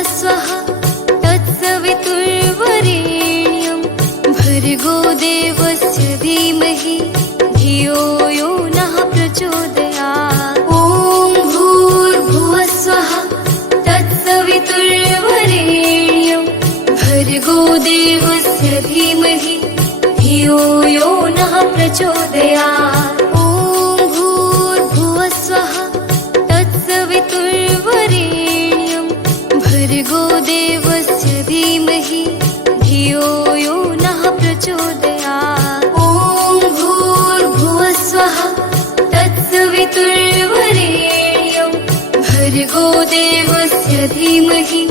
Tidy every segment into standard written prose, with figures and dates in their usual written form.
भुवस्वः तत्सवितुर्वरेण्यं भर्गो देवस्य धीमहि धियो यो नः प्रचोदयात्। ॐ भूर्भुवस्वः तत्सवितुर्वरेण्यं भर्गो देवस्य धीमहि धियो यो नः प्रचोदयात्। ॐ भूर्भुवस्वः तत्सवितुर्वरेण्यं भर्गो देवस्य धीमहि धियो यो नः प्रचोदयात्। ॐ भूर्भुवस्वः तत्सवितुर्वरेण्यं भर्गो देवस्य धीमहि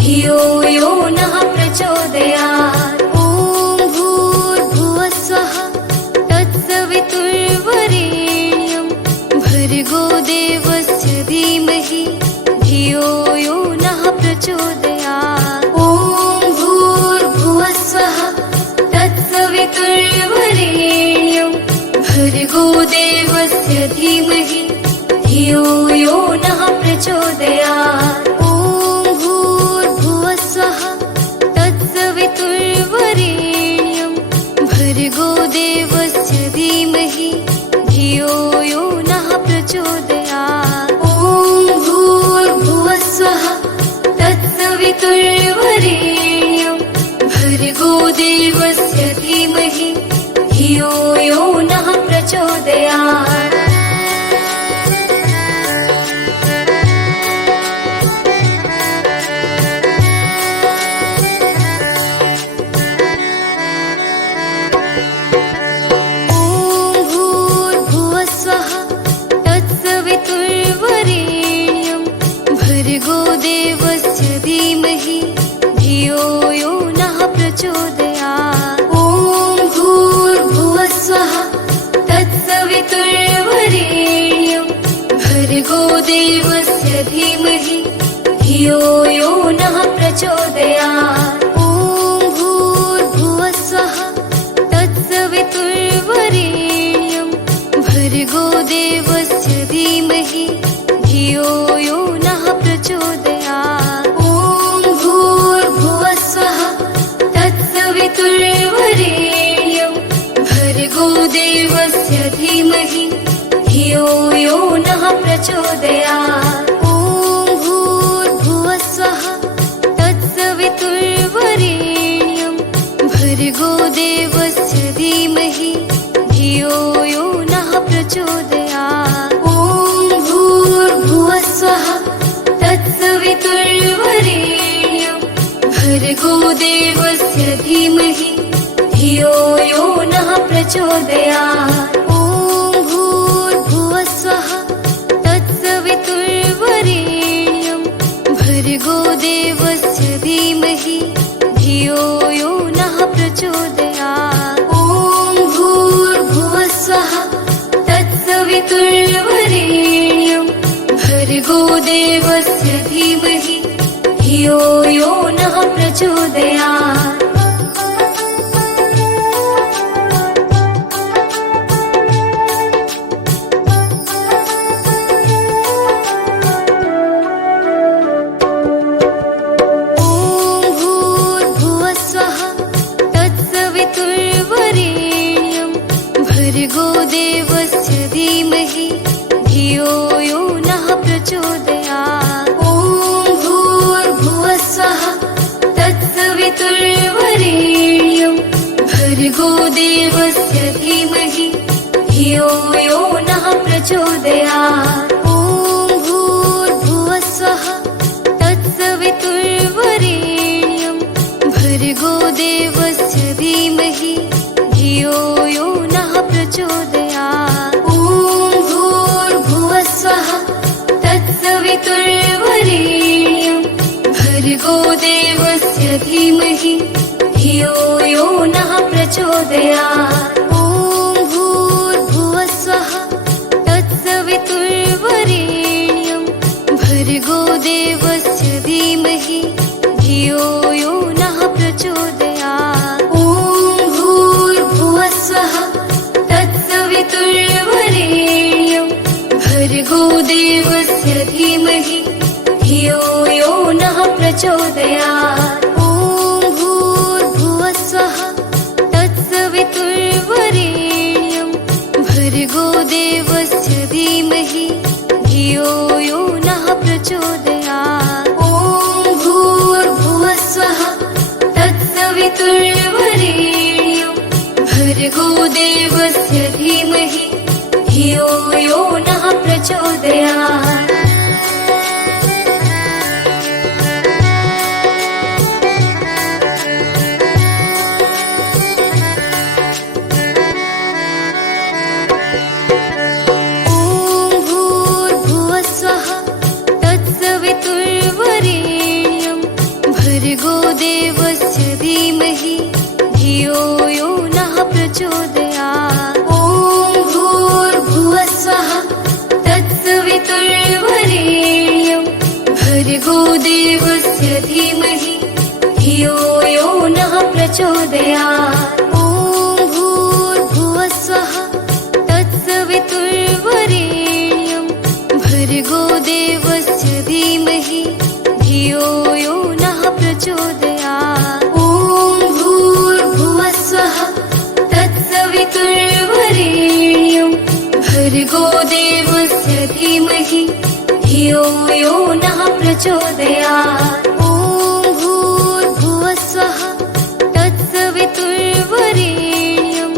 धियो यो नः प्रचोदयात्। ॐ भूर्भुवस्वः तत्सवितुर्वरेण्यं भर्गो देवस्य धीमहि धियो यो नः प्रचोदयात्। ॐ भूर्भुवस्वः तत्सवितुर्वरेण्यं भर्गो देवस्य धीमहि धियो यो नः प्रचोदयात्। ॐ भूर्भुवस्वः तत्सवितुर्वरेण्यं भर्गो देवस्य धीमहि धियो यो नः प्रचोदयात्। ॐ भूर्भुवस्वः तत्सवितुर्वरेण्यं भर्गो देवस्य धीमहि धियो यो नः प्रचोदयात्। भर्गो देवस्य धीमहि धियो यो नः प्रचोदयात्। ॐ भूर्भुवस्वः तत्सवितुर्वरेण्यं भर्गो देवस्य धीमहि धियो यो नः प्रचोदयात्। ॐ भूर्भुवस्वः तत्सवितुर्वरेण्यं भर्गो देवस्य धीमहि धियो यो नः प्रचोदयात्। ॐ भूर्भुवस्वः तत्सवितुर्वरेण्यं भर्गो देवस्य धीमहि धियो यो नः प्रचोदयात्। ॐ भूर्भुवस्वः तत्सवितुर्वरेण्यं भर्गो देवस्य धीमहि धियो यो नः प्रचोदयात्। ॐ भूर्भुवस्वः तत्सवितुर्वरेण्यं भर्गो देवस्य धीमहि धियो यो नः प्रचोदयात्। ॐ भूर्भुवस्वः तत्सवितुर्वरेण्यं भर्गो देवस्य धीमहि धियो यो नः प्रचोदयात्। ॐ भूर्भुवस्वः तत्सवितुर्वरेण्यं भर्गो देवस्य धीमहि धियो यो नः प्रचोदयात्। भर्गो देवस्य धीमहि धियो यो नः प्रचोदयात्। ॐ भूर्भुवस्वः तत्सवितुर्वरेण्यं भर्गो देवस्य धीमहि धियो यो नः प्रचोदयात्। ॐ भूर्भुवस्वः तत्सवितुर्वरेण्यं भर्गो देवस्य धीमहि धियो यो नः प्रचोदयात्। ॐ भूर्भुवस्वः तत्सवितुर्वरेण्यं भर्गो देवस्य धीमहि धियो यो नः प्रचोदयात्। ॐ भूर्भुवस्वः तत्सवितुर्वरेण्यं भर्गो देवस्य धीमहि धियो यो नः प्रचोदयात्। ॐ भूर्भुवस्वः तत्सवितुर्वरेण्यं भर्गो देवस्य धीमहि धियो यो नः प्रचोदयात्। प्रचोदयात्। ॐ भूर्भुवस्सुवः तत्सवितुर्वरेण्यं भर्गो देवस्य धीमहि धियो यो नः प्रचोदयात्। ॐ भूर्भुवस्सुवः तत्सवितुर्वरेण्यं भर्गो देवस्य धीमहि धियो यो नः प्रचोदयात्। भर्गो देवस्य धीमहि धियो यो नः प्रचोदयात्। ॐ भूर्भुवस्सुवः तत्सवितुर्वरेण्यं भर्गो देवस्य धीमहि धियो यो नः प्रचोदयात्। ॐ भूर्भुवस्सुवः तत्सवितुर्वरेण्यं भर्गो देवस्य धीमहि धियो यो नः प्रचोदयात्। ॐ भूर्भुवस्सुवः तत्सवितुर्वरेण्यं भर्गो देवस्य धीमहि धियो यो नः प्रचोदयात्। ॐ भूर्भुवस्सुवः तत्सवितुर्वरेण्यं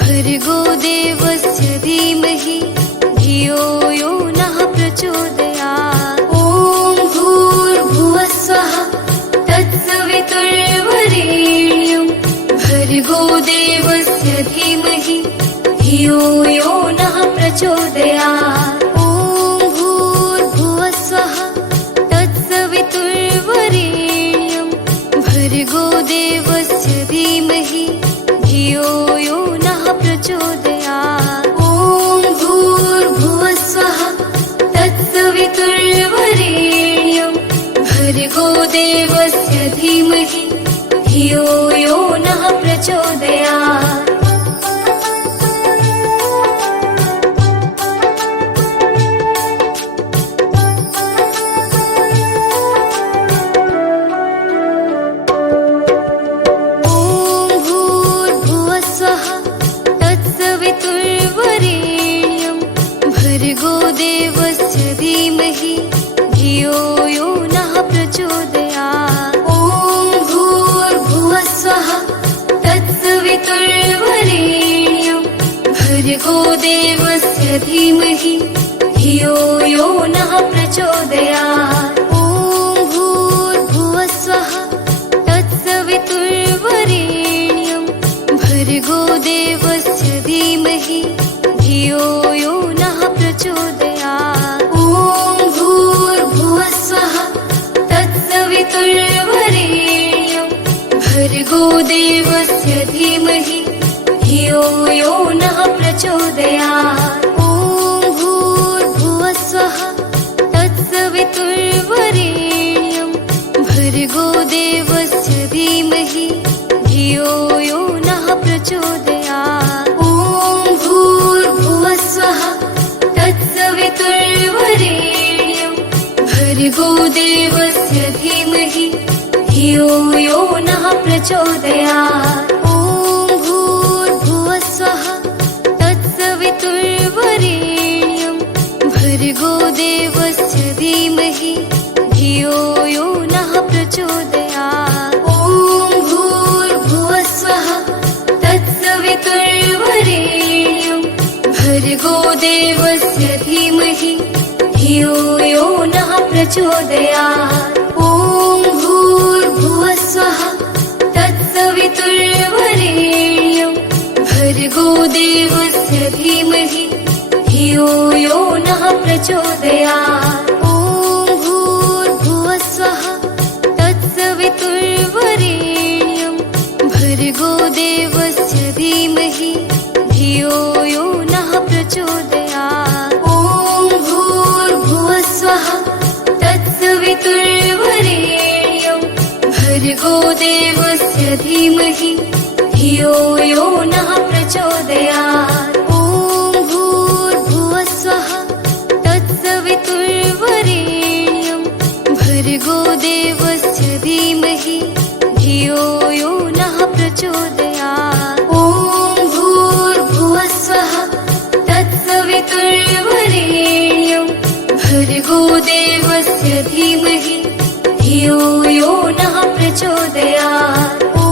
भर्गो देवस्य धीमहि धियो यो नः प्रचोदयात्। ॐ भूर्भुवस्सुवः तत्सवितुर्वरेण्यं भर्गो देवस्य धीमहि धियो यो नः प्रचोदयात्। ॐ भूर्भुवस्सुवः तत्सवितुर्वरेण्यं भर्गो देवस्य धीमहि धियो यो नः प्रचोदयात्। ॐ भूर्भुवस्सुवः तत्सवितुर्वरेण्यं भर्गो देवस्य धीमहि धियो यो नः प्रचोदयात्। ॐ भूर्भुवस्सुवः तत्सवितुर्वरेण्यं भर्गो देवस्य धीमहि धियो यो नः प्रचोदयात्। ॐ भूर्भुवस्सुवः तत्सवितुर्वरेण्यं भर्गो देवस्य धीमहि धियो यो नः प्रचोदयात्। ॐ भूर्भुवस्सुवः तत्सवितुर्वरेण्यं भर्गो देवस्य धीमहि धियो यो नः प्रचोदयात्। ॐ भूर्भुवस्सुवः तत्सवितुर्वरेण्यं भर्गो देवस्य धीमहि धियो यो नः प्रचोदयात्। ॐ भूर्भुवस्सुवः तत्सवितुर्वरेण्यं भर्गो देवस्य धीमहि धियो यो नः प्रचोदयात्। ॐ भूर्भुवस्सुवः तत्सवितुर्वरेण्यं भर्गो देवस्य धीमहि धियो यो नः प्रचोदयात्। ॐ भूर्भुवस्सुवः तत्सवितुर्वरेण्यं भर्गो देवस्य धीमहि धियो यो नः प्रचोदयात्। ॐ भूर्भुवस्सुवः तत्सवितुर्वरेण्यं भर्गो देवस्य धीमहि धियो यो नः प्रचोदयात्। ॐ भूर्भुवस्सुवः तत्सवितुर्वरेण्यं भर्गो देवस्य धीमहि धियो यो नः प्रचोदयात्। ॐ भूर्भुवस्सुवः तत्सवितुर्वरेण्यं भर्गो देवस्य धीमहि धियो यो नः प्रचोदयात्। ॐ भूर्भुवस्सुवः तत्सवितुर्वरेण्यं भर्गो देवस्य धीमहि धियो यो नः प्रचोदयात्। ॐ भूर्भुवस्सुवः तत्सवितुर्वरेण्यं भर्गो देवस्य धीमहि धियो यो नः प्रचोदयात्। ॐ भूर्भुवस्वः तत्सवितुर्वरेण्यं भर्गो देवस्य धीमहि धियो यो नः प्रचोदयात्। ॐ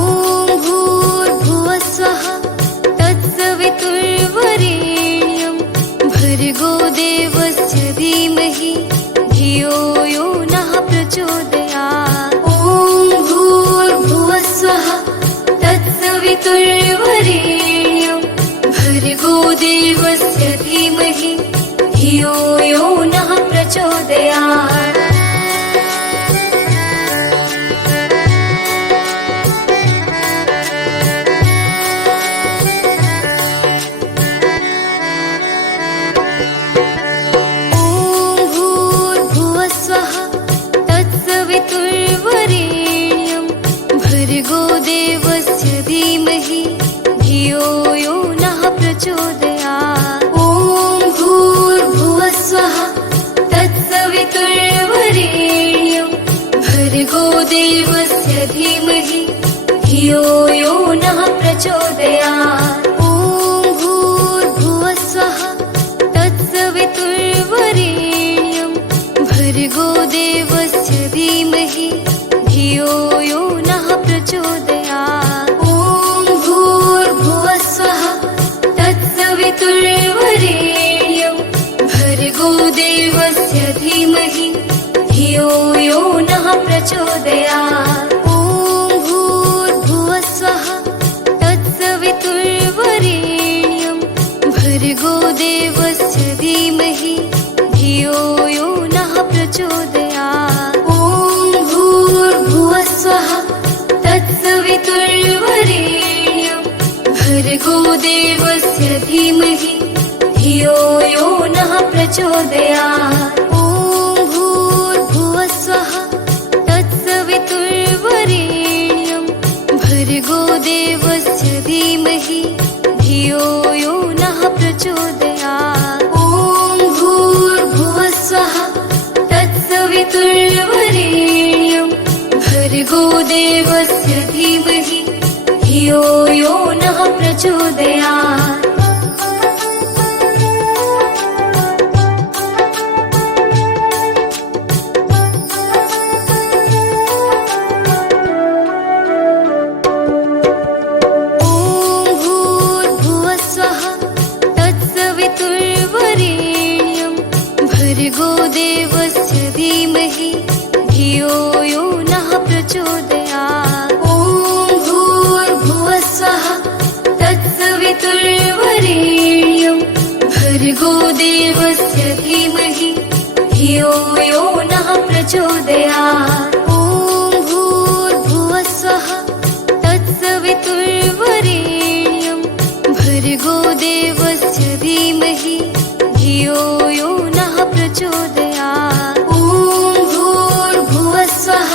भूर्भुवस्वः तत्सवितुर्वरेण्यं भर्गो देवस्य धीमहि धियो यो नः प्रचोदयात्। ॐ भूर्भुवस्वः तत्सवितुर्वरेण्यं भर्गो देवस्य धीमहि धियो यो नः प्रचोदयात्। भर्गो देवस्य धीमहि धियो यो नः प्रचोदयात्। ॐ भूर्भुवस्वः तत्सवितुर्वरेण्यं भर्गो देवस्य धीमहि धियो यो नः प्रचोदयात्। ॐ भूर्भुवस्वः तत्सवितुर्वरेण्यं भर्गो देवस्य धीमहि धियो यो नः प्रचोदयात्। ॐ भूर्भुवस्वः तत्सवितुर्वरेण्यं भर्गो देवस्य धीमहि धियो यो नः प्रचोदयात्। ॐ भूर्भुवस्वः तत्सवितुर्वरेण्यं भर्गो देवस्य धीमहि धियो यो नः प्रचोदयात्। ॐ भूर्भुवस्वः तत्सवितुर्वरेण्यं भर्गो देवस्य धीमहि धियो यो नः प्रचोदयात्। ॐ भूर्भुवस्वः तत्सवितुर्वरेण्यं भर्गो देवस्य धीमहि धियो यो नः प्रचोदयात्। ॐ भूर्भुवस्वः तत्सवितुर्वरेण्यं भर्गो देवस्य धीमहि धियो यो नः प्रचोदयात्। ॐ भूर्भुवस्वः तत्सवितुर्वरेण्यं भर्गो देवस्य धीमहि धियो यो नः प्रचोदयात्। ॐ भूर्भुवस्वः तत्सवितुर्वरेण्यं भर्गो देवस्य धीमहि धियो यो नः प्रचोदयात्। ॐ भूर्भुवस्वः तत्सवितुर्वरेण्यं भर्गो देवस्य धीमहि धियो यो नः प्रचोदयात्। ॐ भूर्भुवस्वः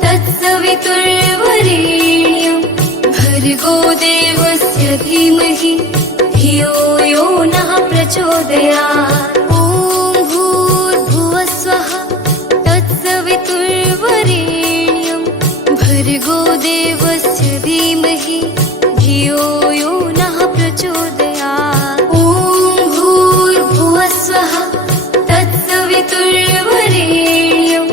तत्सवितुर्वरेण्यं भर्गो देवस्य धीमहि धियो यो नः प्रचोदयात्। ॐ भूर्भुवस्वः तत्सवितुर्वरेण्यं भर्गो देवस्य धीमहि धियो यो नः प्रचोदयात्। ॐ भूर्भुवस्वः तत्सवितुर्वरेण्यं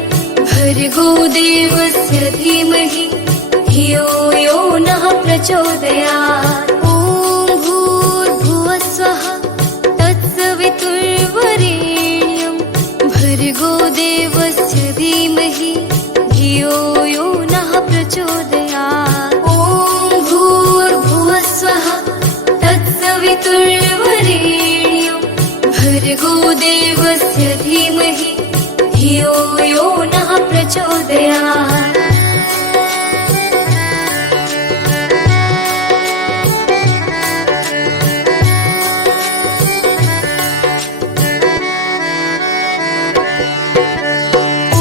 भर्गो देवस्य धीमहि धियो यो नः प्रचोदयात्। ॐ भूर्भुवस्वः तत्सवितुर्वरेण्यं भर्गो देवस्य धीमहि धियो यो नः प्रचोदयात्। ॐ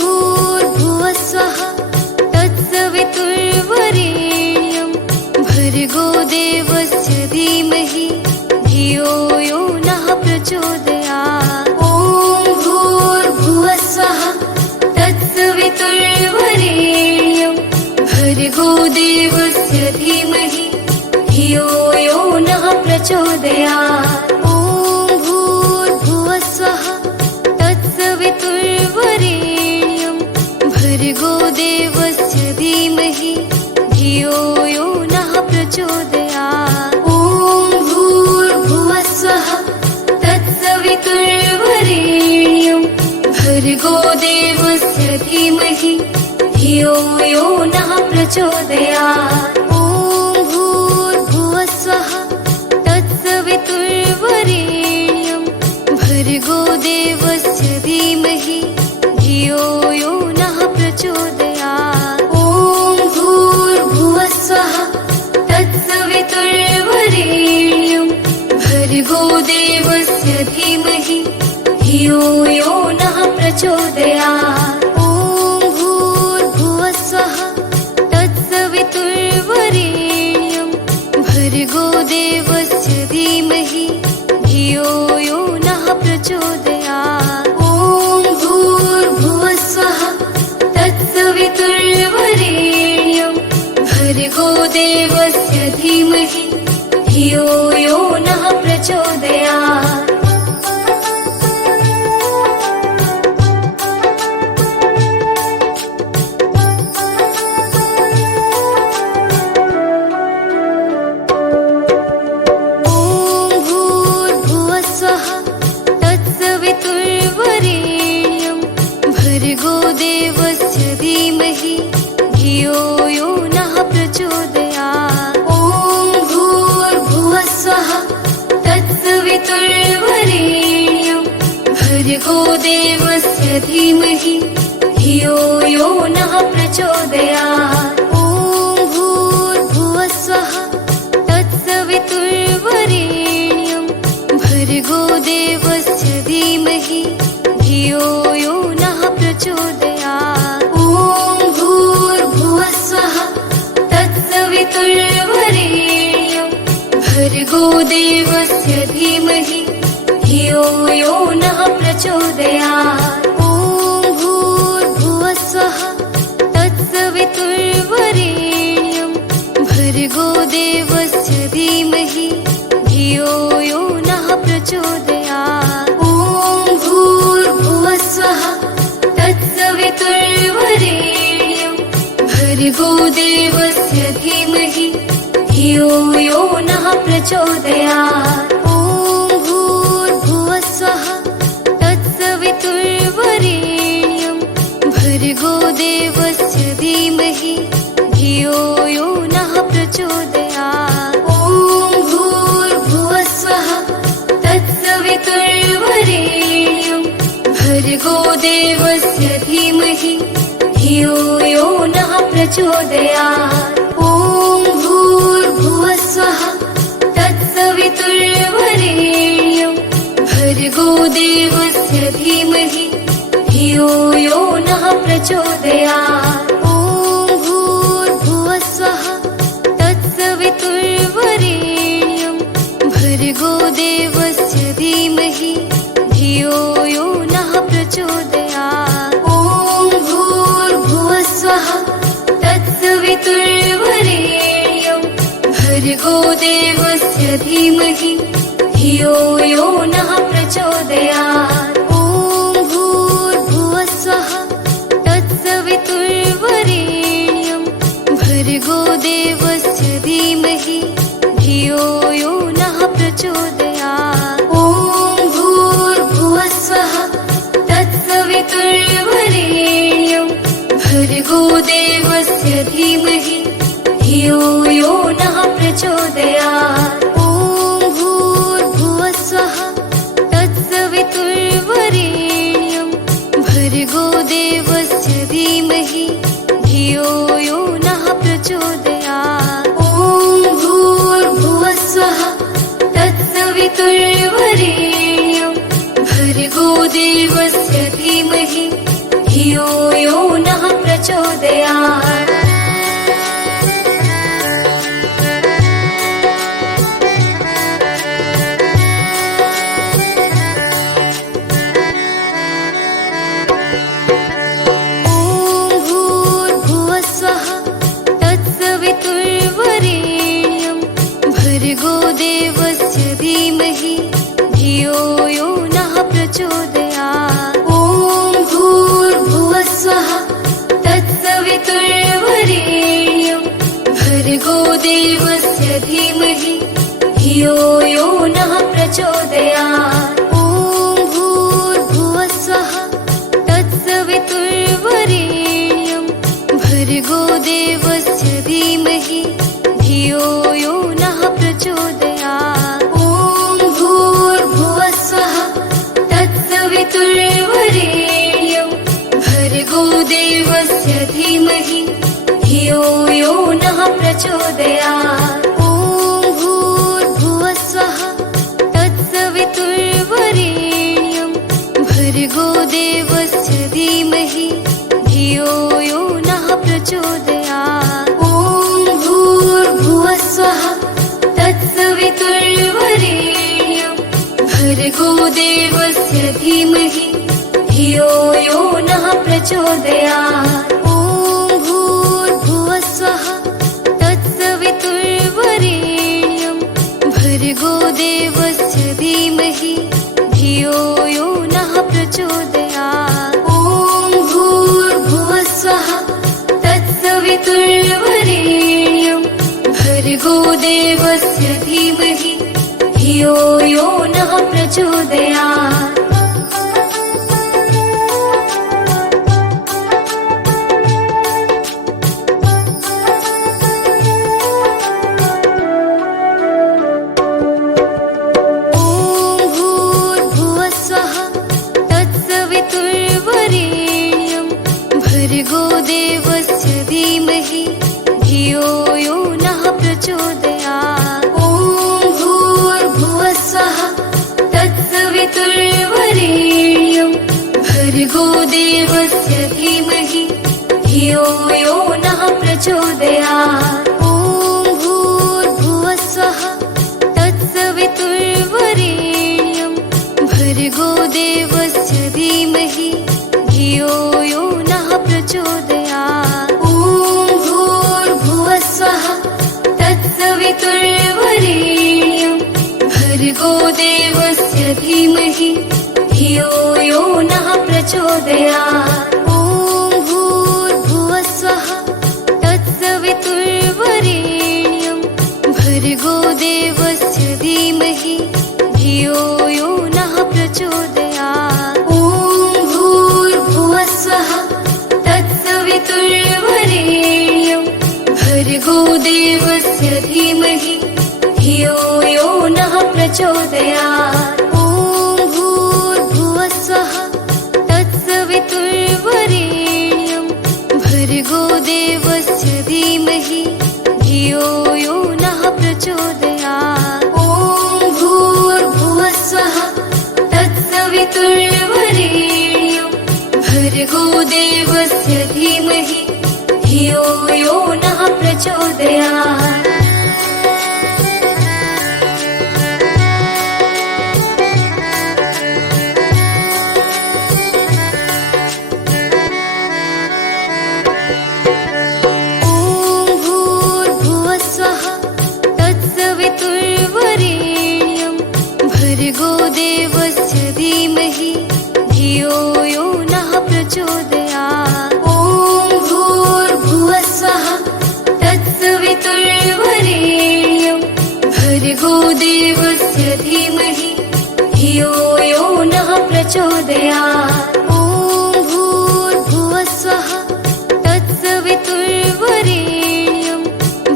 भूर्भुवस्वः तत्सवितुर्वरेण्यं भर्गो देवस्य धीमहि धियो यो नः प्रचोदयात्। प्रचोदयात्। ॐ भूर्भुवस्वः तत्सवितुर्वरेण्यं प्रचोदयात्। ॐ भूर्भुवस्वः तत्सवितुर्वरेण्यं भर्गो देवस्य धीमहि धियो यो नः प्रचोदयात्। ॐ भूर्भुवस्वः तत्सवितुर्वरेण्यं भर्गो देवस्य धीमहि धियो यो नः प्रचोदयात्। ॐ भूर्भुवस्वः तत्सवितुर्वरेण्यं भर्गो देवस्य धीमहि धियो यो नः प्रचोदयात्। ॐ भूर्भुवस्वः तत्सवितुर्वरेण्यं भर्गो देवस्य धीमहि धियो यो नः प्रचोदयात्। ॐ भूर्भुवस्वः तत्सवितुर्वरेण्यं भर्गो देवस्य धीमहि धियो यो नः प्रचोदयात्। ॐ भूर्भुवस्वः तत्सवितुर्वरेण्यं भर्गो देवस्य धीमहि धियो यो नः प्रचोदयात्। भर्गो देवस्य धीमहि धियो यो नः प्रचोदयात्। ॐ भूर्भुवस्वः तत्सवितुर्वरेण्यं भर्गो देवस्य धीमहि धियो यो नः प्रचोदयात्। ॐ भूर्भुवस्वः तत्सवितुर्वरेण्यं भर्गो देवस्य धीमहि धियो यो नः प्रचोदयात्। ॐ भूर्भुवस्वः तत्सवितुर्वरेण्यं भर्गो देवस्य धीमहि धियो यो नः प्रचोदयात्। ॐ भूर्भुवस्वः तत्सवितुर्वरेण्यं भर्गो देवस्य धीमहि धियो यो नः प्रचोदयात्। ॐ भूर्भुवस्वः तत्सवितुर्वरेण्यं भर्गो देवस्य धीमहि धियो यो नः प्रचोदयात्। ॐ भूर्भुवस्वः तत्सवितुर्वरेण्यं भर्गो देवस्य धीमहि धियो यो नः प्रचोदयात्। ॐ भूर्भुवस्वः तत्सवितुर्वरेण्यं भर्गो देवस्य धीमहि धियो यो नः प्रचोदयात्। ॐ भूर्भुवस्वः तत्सवितुर्वरेण्यं भर्गो देवस्य धीमहि धियो यो नः प्रचोदयात्। ॐ भूर्भुवस्वः तत्सवितुर्वरेण्यं भर्गो देवस्य धीमहि धियो यो नः प्रचोदयात्। ॐ भूर्भुवस्वः तत्सवितुर्वरेण्यं भर्गो देवस्य धीमहि धियो यो नः प्रचोदयात्। ॐ भूर्भुवस्वः तत्सवितुर्वरेण्यं भर्गो देवस्य धीमहि धियो यो नः प्रचोदयात्। ॐ भूर्भुवस्वः तत्सवितुर्वरेण्यं भर्गो देवस्य धीमहि धियो यो नः प्रचोदयात्। ॐ भूर्भुवस्वः तत्सवितुर्वरेण्यं भर्गो देवस्य धीमहि धियो यो नः प्रचोदयात्। ॐ भूर्भुवस्वः तत्सवितुर्वरेण्यं भर्गो देवस्य धीमहि धियो यो नः प्रचोदयात्। भर्गो देवस्य धियो यो नः प्रचोदयात्। ॐ भूर्भुवः स्वः तत्सवितुर्वरेण्यं भर्गो देवस्य धीमहि धियो यो नः प्रचोदयात्। ॐ भूर्भुवः स्वः तत्सवितुर्वरेण्यं भर्गो देवस्य धीमहि धियो यो नः प्रचोदयात्। ॐ भूर्भुवः स्वः तत्सवितुर्वरेण्यं भर्गो देवस्य धीमहि धियो यो नः प्रचोदयात्। ॐ भूर्भुवः स्वः तत्सवितुर्वरेण्यं भर्गो देवस्य धीमहि धियो यो नः प्रचोदयात्। ॐ भूर्भुवः स्वः तत्सवितुर्वरेण्यं भर्गो देवस्य धीमहि धियो यो नः प्रचोदयात्। ॐ भूर्भुवः स्वः तत्सवितुर्वरेण्यं भर्गो देवस्य धीमहि धियो यो नः प्रचोदयात्। भर्गो देवस्य धीमहि धियो यो नः प्रचोदयात्। ॐ भूर्भुवः स्वः तत्सवितुर्वरेण्यं भर्गो देवस्य धीमहि धियो यो नः प्रचोदयात्। ॐ भूर्भुवः स्वः तत्सवितुर्वरेण्यं भर्गो देवस्य धीमहि धियो यो नः प्रचोदयात्। ॐ भूर्भुवः स्वः तत्सवितुर्वरेण्यं भर्गो देवस्य धीमहि धियो यो नः प्रचोदयात्। ॐ भूर्भुवः स्वः तत्सवितुर्वरेण्यं भर्गो देवस्य धीमहि धियो यो नः प्रचोदयात्। ॐ भूर्भुवः स्वः तत्सवितुर्वरेण्यं भर्गो देवस्य धीमहि धियो यो नः प्रचोदयात्। ॐ भूर्भुवः स्वः तत्सवितुर्वरेण्यं भर्गो देवस्य धीमहि धियो यो नः प्रचोदयात्। ॐ भूर्भुवः स्वः तत्सवितुर्वरेण्यं भर्गो देवस्य धीमहि धियो यो नः प्रचोदयात्। ॐ भूर्भुवः स्वः तत्सवितुर्वरेण्यं भर्गो देवस्य धीमहि धियो यो नः प्रचोदयात्। ॐ भूर्भुवः स्वः तत्सवितुर्वरेण्यं भर्गो देवस्य धीमहि धियो यो नः प्रचोदयात्। ॐ भूर्भुवः स्वः तत्सवितुर्वरेण्यं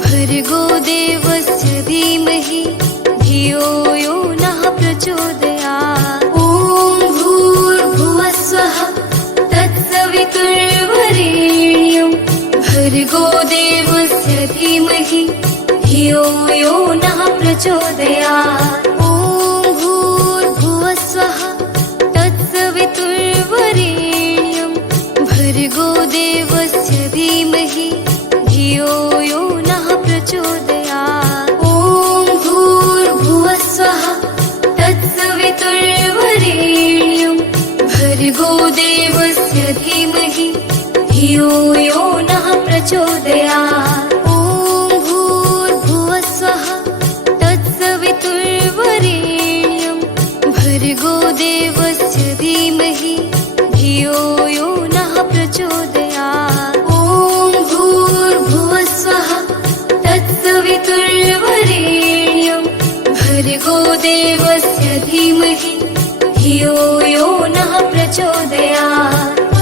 भर्गो देवस्य धीमहि धियो यो नः प्रचोदयात्। ॐ भूर्भुवः स्वः तत्सवितुर्वरेण्यं भर्गो देवस्य धीमहि धियो यो नः प्रचोदयात्। ॐ भूर्भुवः स्वः तत्सवितुर्वरेण्यं भर्गो देवस्य धीमहि धियो यो नः प्रचोदयात्। ॐ भूर्भुवः स्वः तत्सवितुर्वरेण्यं भर्गो देवस्य धीमहि धियो यो नः प्रचोदयात्। ॐ भूर्भुवः स्वः तत्सवितुर्वरेण्यं देवस्य धीमहि धियो यो नः प्रचोदयात्।